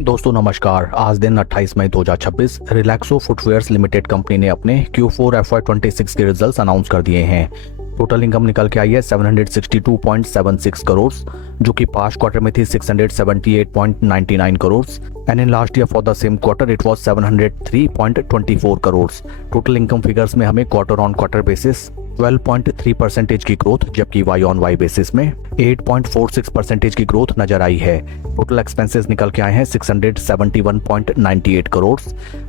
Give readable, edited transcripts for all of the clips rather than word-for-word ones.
दोस्तों नमस्कार। आज दिन 28 मई 2026 रिलैक्सो फुटवेयर्स लिमिटेड कंपनी ने अपने Q4 FY26 के रिजल्ट्स अनाउंस कर दिए हैं। टोटल इनकम निकल के आई है 762.76 करोड़, जो कि पास्ट क्वार्टर में थी 678.99 crore and in last year for the same quarter it was 703.24 crore. Total income figures में हमें क्वार्टर ऑन क्वार्टर बेसिस 12.3% की ग्रोथ, जबकि वाई ऑन वाई बेसिस में 8.46% की ग्रोथ नजर आई है। टोटल एक्सपेंसेस निकल के आए हैं 671.98 करोड़,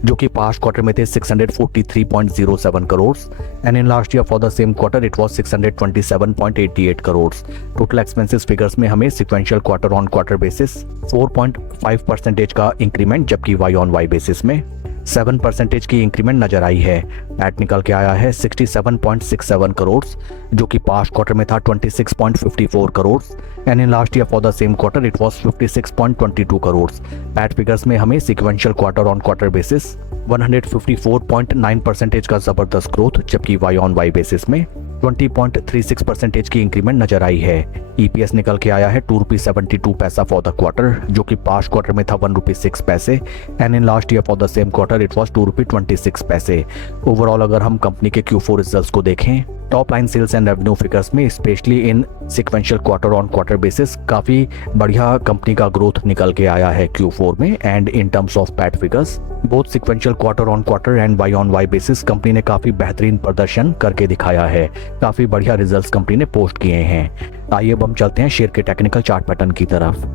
जो कि पास्ट क्वार्टर में थे 643.07 crore and in last year for the same quarter it was 627.88 crore. Total expenses figures में हमें sequential quarter on quarter basis 4.5% का इंक्रीमेंट, जबकि वाई ऑन वाई बेसिस में 7% की इंक्रीमेंट नजर आई है। पैट निकल के आया है 67.67 करोड़, जो कि पास्ट क्वार्टर में था 26.54 crore and in last year for the same quarter it was 56.22 crore. PAT figures में हमें sequential quarter on quarter basis 154.9% का जबरदस्त ग्रोथ, जबकि वाई ऑन वाई बेसिस में 20.36% की इंक्रीमेंट नजर आई है। ईपीएस निकल के आया है ₹2.72 फॉर द क्वार्टर, जो कि पास्ट क्वार्टर में था ₹1.06 and in last year for the same quarter it was ₹2.26। Overall अगर हम कंपनी के Q4 रिजल्ट्स को देखें, top line sales and revenue figures में specially in sequential quarter on quarter basis काफी बढ़िया कंपनी का ग्रोथ निकल के आया है Q4 में and in terms of PAT figures both sequential quarter on quarter and Y on Y basis company ने काफी बेहतरीन प्रदर्शन करके दिखाया है। काफी बढ़िया रिजल्ट्स कंपनी ने पोस्ट किए हैं। आइए अब हम चलते हैं शेयर के टेक्निकल चार्ट पैटर्न की तरफ।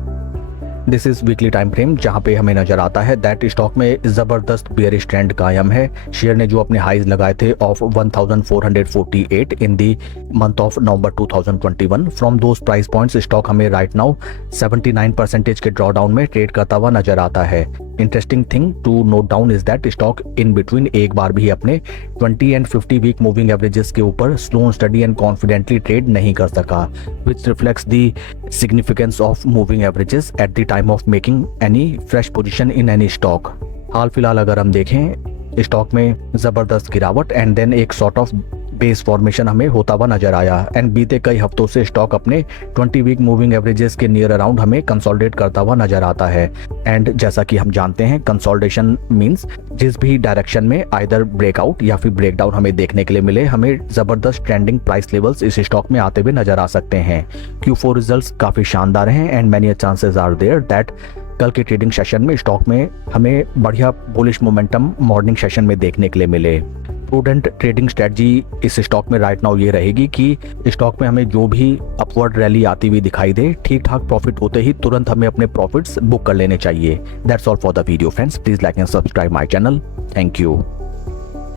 This is weekly time frame, जहां पे हमें नजर आता है दैट स्टॉक में जबरदस्त बेयरिश ट्रेंड कायम है। शेयर ने जो अपने हाईज लगाए थे of 1448 in the month of November 2021, from those price points stock हमें राइट नाउ 79% के ड्रॉडाउन में ट्रेड करता हुआ नजर आता है। Interesting thing to note down is that stock in between एक बार भी अपने 20 एंड 50 वीक मूविंग एवरेजेस के ऊपर slow study and confidently trade नहीं कर सका, which reflects the significance of moving averages at the time of making any fresh position in any stock. हाल फिलहाल अगर हम देखें, स्टॉक में जबरदस्त गिरावट एंड देन एक सॉर्ट ऑफ बेस फॉर्मेशन हमें होता हुआ नजर आया एंड बीते कई हफ्तों से स्टॉक अपने 20 वीक मूविंग एवरेजेस के नियर अराउंड हमें कंसोलिडेट करता हुआ नजर आता है। एंड जैसा कि हम जानते हैं, कंसोलिडेशन मींस जिस भी डायरेक्शन में आइदर ब्रेकआउट या फिर ब्रेकडाउन हमें देखने के लिए मिले, हमें जबरदस्त ट्रेंडिंग प्राइस लेवल्स इस स्टॉक में आते हुए नजर आ सकते हैं। Q4 रिजल्ट्स काफी शानदार हैं and many chances are there that कल के ट्रेडिंग सेशन में स्टॉक में हमें बढ़िया बुलिश मोमेंटम मॉर्निंग सेशन में देखने के लिए मिले। प्रूडेंट ट्रेडिंग स्ट्रेटजी इस स्टॉक में राइट नाउ ये रहेगी कि स्टॉक में हमें जो भी अपवर्ड रैली आती हुई दिखाई दे, ठीक ठाक प्रॉफिट होते ही तुरंत हमें अपने प्रॉफिट्स बुक कर लेने चाहिए। That's all for the video friends. Please like and subscribe my channel. Thank you.